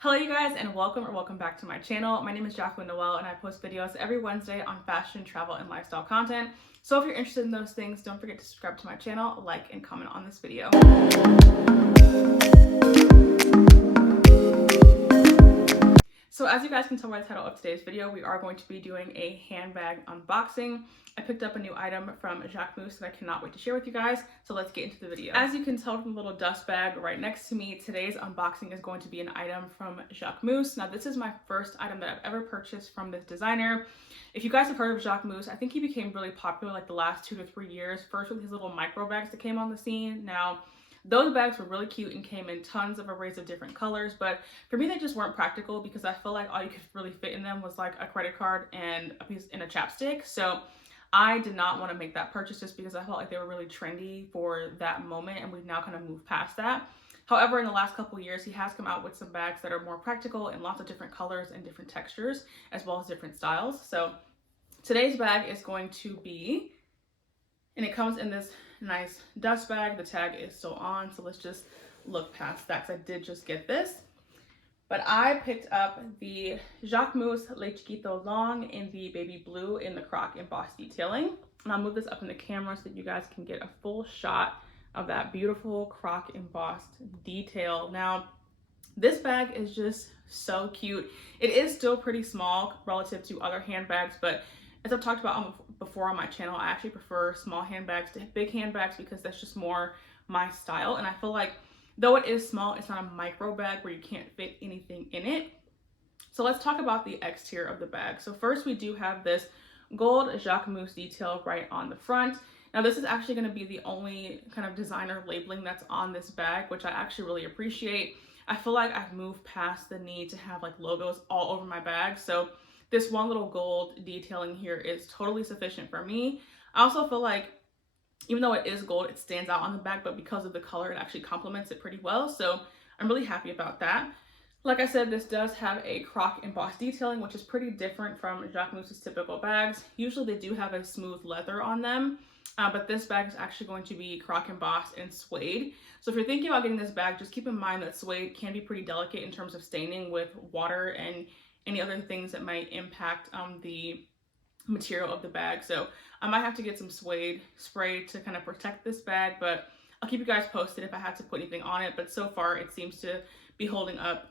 Hello you guys, and welcome back to my channel. My name is Jacqueline Noel and I post videos every Wednesday on fashion, travel, and lifestyle content. So if you're interested in those things, don't forget to subscribe to my channel, like, and comment on this video. So as you guys can tell by the title of today's video, we are going to be doing a handbag unboxing. I picked up a new item from Jacquemus that I cannot wait to share with you guys, so let's get into the video. As you can tell from the little dust bag right next to me, today's unboxing is going to be an item from Jacquemus. Now this is my first item that I've ever purchased from this designer. If you guys have heard of Jacquemus, I think he became really popular like the last 2 to 3 years, first with his little micro bags that came on the scene. Now those bags were really cute and came in tons of arrays of different colors, but for me they just weren't practical because I feel like all you could really fit in them was like a credit card and a piece in a chapstick. So I did not want to make that purchase just because I felt like they were really trendy for that moment, and we've now kind of moved past that. However, in the last couple of years, he has come out with some bags that are more practical in lots of different colors and different textures, as well as different styles. So today's bag is going to be, and it comes in this nice dust bag. The tag is still on, so let's just look past that because I did just get this. But I picked up the Jacquemus Le Chiquito long in the baby blue in the croc embossed detailing. And I'll move this up in the camera so that you guys can get a full shot of that beautiful croc embossed detail. Now, this bag is just so cute. It is still pretty small relative to other handbags, but as I've talked about before on my channel, I actually prefer small handbags to big handbags because that's just more my style. And I feel like though it is small, it's not a micro bag where you can't fit anything in it. So let's talk about the exterior of the bag. So first we do have this gold Jacquemus detail right on the front. Now this is actually going to be the only kind of designer labeling that's on this bag, which I actually really appreciate. I feel like I've moved past the need to have like logos all over my bag. So this one little gold detailing here is totally sufficient for me. I also feel like even though it is gold, it stands out on the bag, but because of the color, it actually complements it pretty well. So I'm really happy about that. Like I said, this does have a croc embossed detailing, which is pretty different from Jacquemus's typical bags. Usually they do have a smooth leather on them, but this bag is actually going to be croc embossed and suede. So if you're thinking about getting this bag, just keep in mind that suede can be pretty delicate in terms of staining with water and any other things that might impact the material of the bag. So I might have to get some suede spray to kind of protect this bag, but I'll keep you guys posted if I have to put anything on it. But so far it seems to be holding up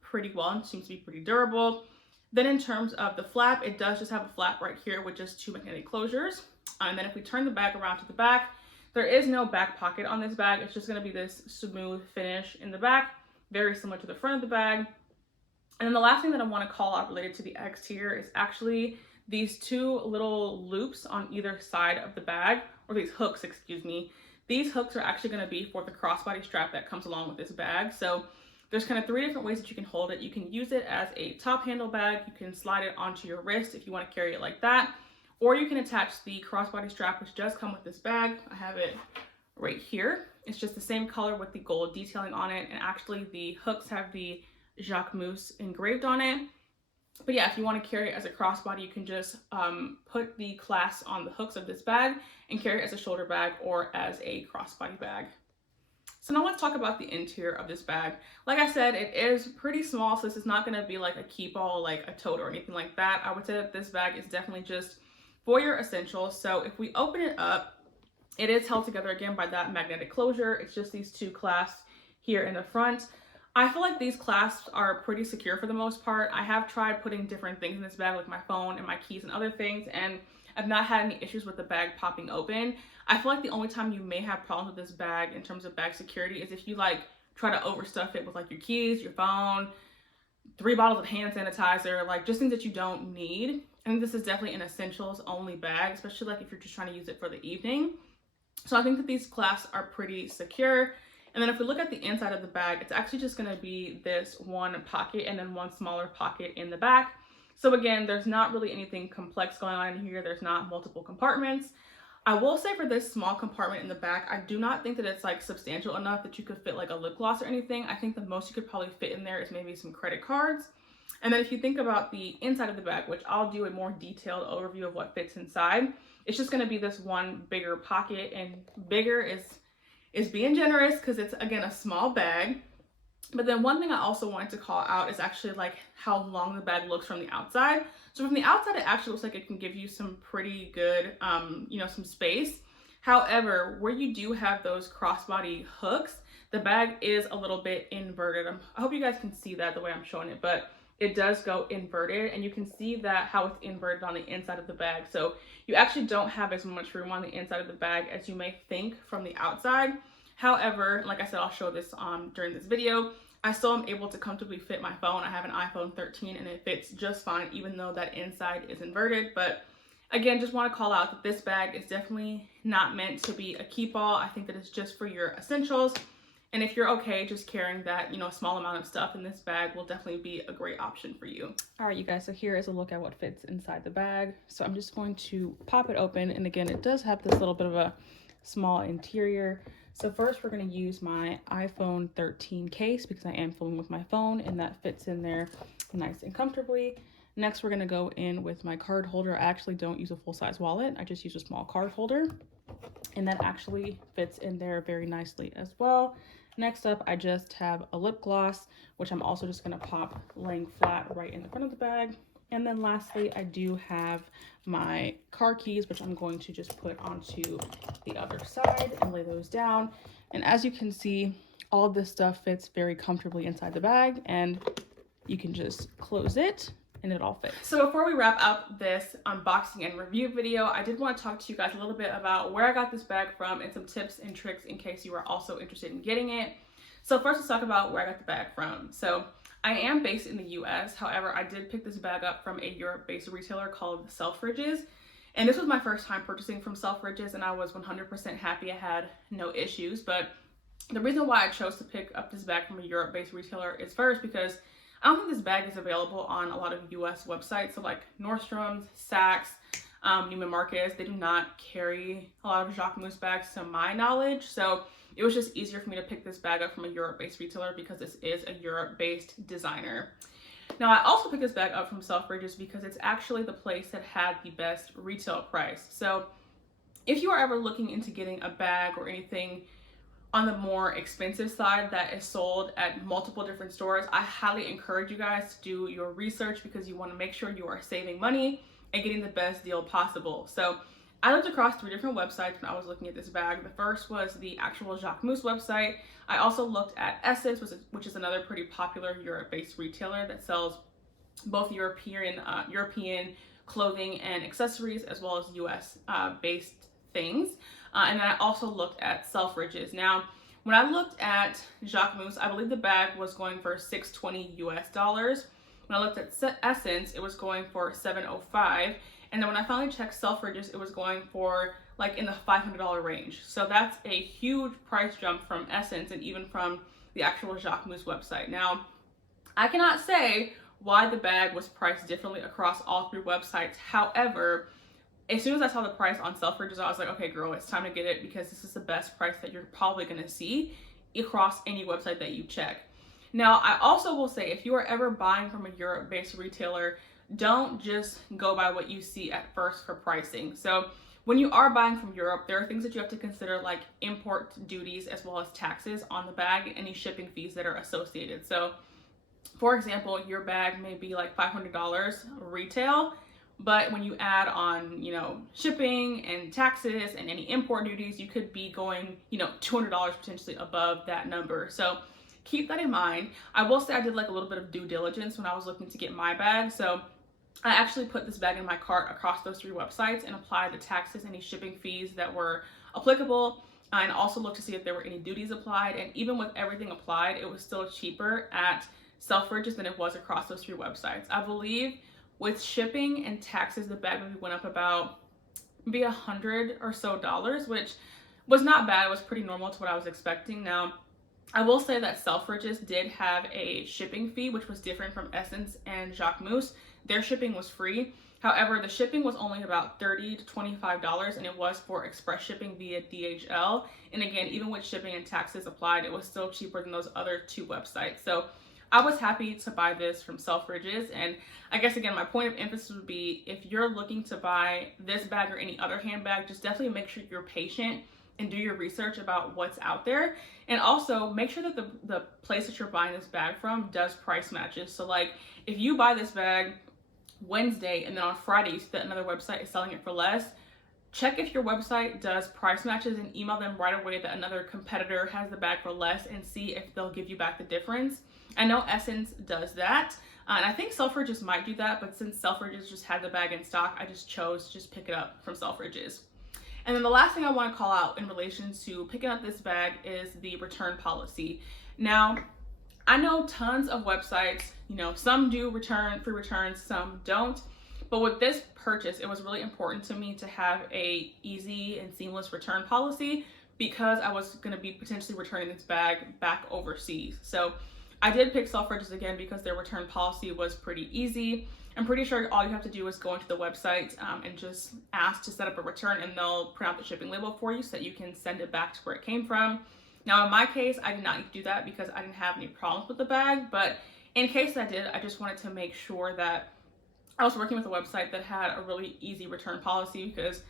pretty well and seems to be pretty durable. Then in terms of the flap, it does just have a flap right here with just 2 magnetic closures. And then if we turn the bag around to the back, there is no back pocket on this bag. It's just going to be this smooth finish in the back, very similar to the front of the bag. And then the last thing that I want to call out related to the exterior is actually these 2 little loops on either side of the bag, or these hooks, excuse me. These hooks are actually going to be for the crossbody strap that comes along with this bag. So there's kind of 3 different ways that you can hold it. You can use it as a top handle bag. You can slide it onto your wrist if you want to carry it like that. Or you can attach the crossbody strap, which does come with this bag. I have it right here. It's just the same color with the gold detailing on it. And actually the hooks have the Jacquemus engraved on it. But yeah, if you want to carry it as a crossbody, you can just put the clasps on the hooks of this bag and carry it as a shoulder bag or as a crossbody bag. So now let's talk about the interior of this bag. Like I said, it is pretty small, so this is not going to be like a keep all, like a tote or anything like that. I would say that this bag is definitely just for your essentials. So if we open it up, it is held together again by that magnetic closure. It's just these 2 clasps here in the front. I feel like these clasps are pretty secure for the most part. I have tried putting different things in this bag, like my phone and my keys and other things, and I've not had any issues with the bag popping open. I feel like the only time you may have problems with this bag in terms of bag security is if you like try to overstuff it with like your keys, your phone, 3 bottles of hand sanitizer, like just things that you don't need. I think this is definitely an essentials only bag, especially like if you're just trying to use it for the evening. So I think that these clasps are pretty secure. And then if we look at the inside of the bag, it's actually just going to be this 1 pocket and then 1 smaller pocket in the back. So again, there's not really anything complex going on in here. There's not multiple compartments. I will say for this small compartment in the back, I do not think that it's like substantial enough that you could fit like a lip gloss or anything. I think the most you could probably fit in there is maybe some credit cards. And then if you think about the inside of the bag, which I'll do a more detailed overview of what fits inside, it's just going to be this 1 bigger pocket, and bigger is being generous because it's again a small bag. But then one thing I also wanted to call out is actually like how long the bag looks from the outside. So from the outside, it actually looks like it can give you some pretty good, some space. However, where you do have those crossbody hooks, the bag is a little bit inverted. I hope you guys can see that the way I'm showing it, but it does go inverted, and you can see that how it's inverted on the inside of the bag. So you actually don't have as much room on the inside of the bag as you may think from the outside. However, like I said, I'll show this during this video. I still am able to comfortably fit my phone. I have an iPhone 13 and it fits just fine, even though that inside is inverted. But again, just want to call out that this bag is definitely not meant to be a keep-all. I think that it's just for your essentials. And if you're okay just carrying that, a small amount of stuff, in this bag will definitely be a great option for you. All right, you guys, so here is a look at what fits inside the bag. So I'm just going to pop it open. And again, it does have this little bit of a small interior. So first we're going to use my iPhone 13 case because I am filming with my phone, and that fits in there nice and comfortably. Next, we're going to go in with my card holder. I actually don't use a full-size wallet. I just use a small card holder, and that actually fits in there very nicely as well. Next up, I just have a lip gloss, which I'm also just going to pop laying flat right in the front of the bag. And then lastly, I do have my car keys, which I'm going to just put onto the other side and lay those down. And as you can see, all of this stuff fits very comfortably inside the bag, and you can just close it and it all fits. So before we wrap up this unboxing and review video, I did want to talk to you guys a little bit about where I got this bag from and some tips and tricks in case you are also interested in getting it. So first, let's talk about where I got the bag from. So I am based in the US. However, I did pick this bag up from a Europe-based retailer called Selfridges. And this was my first time purchasing from Selfridges, and I was 100% happy. I had no issues. But the reason why I chose to pick up this bag from a Europe-based retailer is first because I don't think this bag is available on a lot of US websites. So like Nordstrom's, Saks, Neiman Marcus, they do not carry a lot of Jacquemus bags to my knowledge. So it was just easier for me to pick this bag up from a Europe-based retailer because this is a Europe-based designer. Now, I also picked this bag up from Selfridges because it's actually the place that had the best retail price. So if you are ever looking into getting a bag or anything on the more expensive side that is sold at multiple different stores, I highly encourage you guys to do your research because you want to make sure you are saving money and getting the best deal possible. So I looked across 3 different websites when I was looking at this bag. The first was the actual Jacquemus website. I also looked at Essence, which is another pretty popular Europe-based retailer that sells both European clothing and accessories, as well as US based things. And then I also looked at Selfridges. Now, when I looked at Jacquemus, I believe the bag was going for $620 US. When I looked at Essence, it was going for $705. And then when I finally checked Selfridges, it was going for like in the $500 range. So that's a huge price jump from Essence and even from the actual Jacquemus website. Now, I cannot say why the bag was priced differently across all 3 websites. However, as soon as I saw the price on Selfridges, I was like, okay, girl, it's time to get it because this is the best price that you're probably going to see across any website that you check. Now, I also will say, if you are ever buying from a Europe-based retailer, don't just go by what you see at first for pricing. So when you are buying from Europe, there are things that you have to consider, like import duties as well as taxes on the bag and any shipping fees that are associated. So for example, your bag may be like $500 retail, but when you add on, shipping and taxes and any import duties, you could be going, $200 potentially above that number. So keep that in mind. I will say I did like a little bit of due diligence when I was looking to get my bag. So I actually put this bag in my cart across those 3 websites and applied the taxes, any shipping fees that were applicable, and also looked to see if there were any duties applied. And even with everything applied, it was still cheaper at Selfridges than it was across those 3 websites. I believe with shipping and taxes, the bag maybe went up about maybe $100 or so, which was not bad. It was pretty normal to what I was expecting. Now, I will say that Selfridges did have a shipping fee, which was different from Essence and Jacquemus. Their shipping was free. However, the shipping was only about $30 to $25, and it was for express shipping via DHL. And again, even with shipping and taxes applied, it was still cheaper than those other 2 websites. So I was happy to buy this from Selfridges. And I guess, again, my point of emphasis would be if you're looking to buy this bag or any other handbag, just definitely make sure you're patient and do your research about what's out there. And also make sure that the place that you're buying this bag from does price matches. So like if you buy this bag Wednesday and then on Friday you see that another website is selling it for less, check if your website does price matches and email them right away that another competitor has the bag for less and see if they'll give you back the difference. I know Essence does that, and I think Selfridges might do that, but since Selfridges just had the bag in stock, I just chose to just pick it up from Selfridges. And then the last thing I want to call out in relation to picking up this bag is the return policy. Now, I know tons of websites, you know, some do free returns, some don't. But with this purchase, it was really important to me to have a easy and seamless return policy because I was going to be potentially returning this bag back overseas. So I did pick Selfridges again because their return policy was pretty easy. I'm pretty sure all you have to do is go into the website and just ask to set up a return, and they'll print out the shipping label for you so that you can send it back to where it came from. Now, in my case, I did not need to do that because I didn't have any problems with the bag, but in case I did, I just wanted to make sure that I was working with a website that had a really easy return policy, because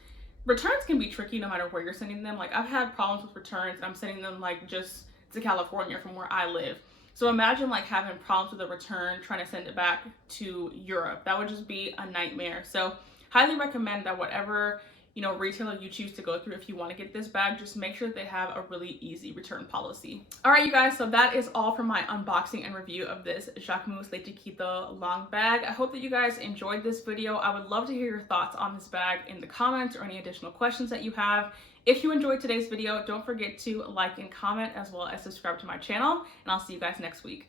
returns can be tricky no matter where you're sending them. Like I've had problems with returns and I'm sending them like just to California from where I live. So imagine like having problems with a return, trying to send it back to Europe. That would just be a nightmare. So highly recommend that whatever, you know, retailer you choose to go through, if you want to get this bag, just make sure that they have a really easy return policy. All right, you guys, so that is all for my unboxing and review of this Jacquemus Le Chiquito long bag. I hope that you guys enjoyed this video. I would love to hear your thoughts on this bag in the comments or any additional questions that you have. If you enjoyed today's video, don't forget to like and comment as well as subscribe to my channel, and I'll see you guys next week.